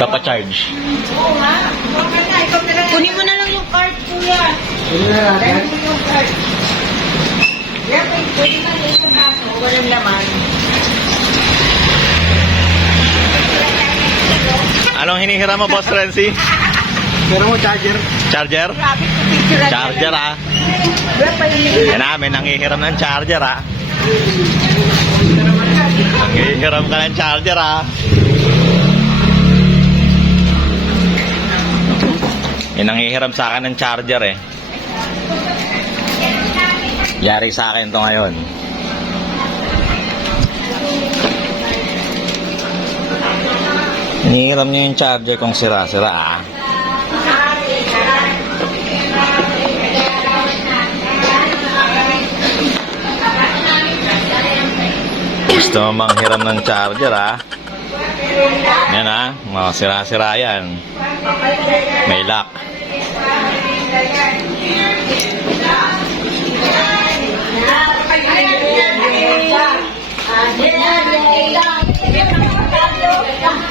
Kapacharge. Oo nga. Kunin mo na lang yung card, kuya. Kunin mo yung card. Kaya pwede ka na sa baso, walang laman. Anong hinihiram mo, Boss Renzi? Pero mo charger. Charger? Grabe, picture Charger ah. Yan na, may nangihiram ng charger ah. Nangihiram ka ng charger ah. May nangihiram sa akin ng charger eh. Yari sa akin to ngayon. Hinihiram niya yung charger kung sira-sira ah. Gusto mo manghiram ng charger ah. Yan ah, mga sira-sira yan. May lock.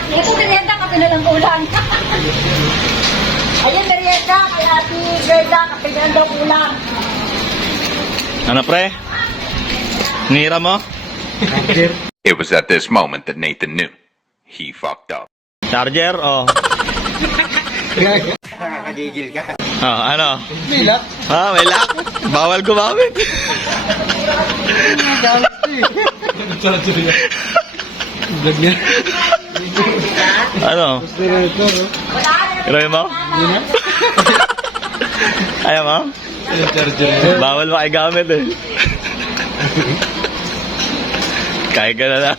Ito merienda, kape na lang ulang. Ayun, merienda, kay Ate Gerda, kape na lang daw ulang. Ano pre? Hinihiram mo? Charger. It was at this moment that Nathan knew. He fucked up. Charger o? Nakakagigil ka. Oh, ano? May lock. Ah, may lock. Bawal gumamit. Gamit eh. Charger yan. Vlog niya. Ano? Gusto na ito, no? Iroy mo? Hindi na? Ayaw mo? Yung charger. Bawal makigamit eh. Kaya ka na lang.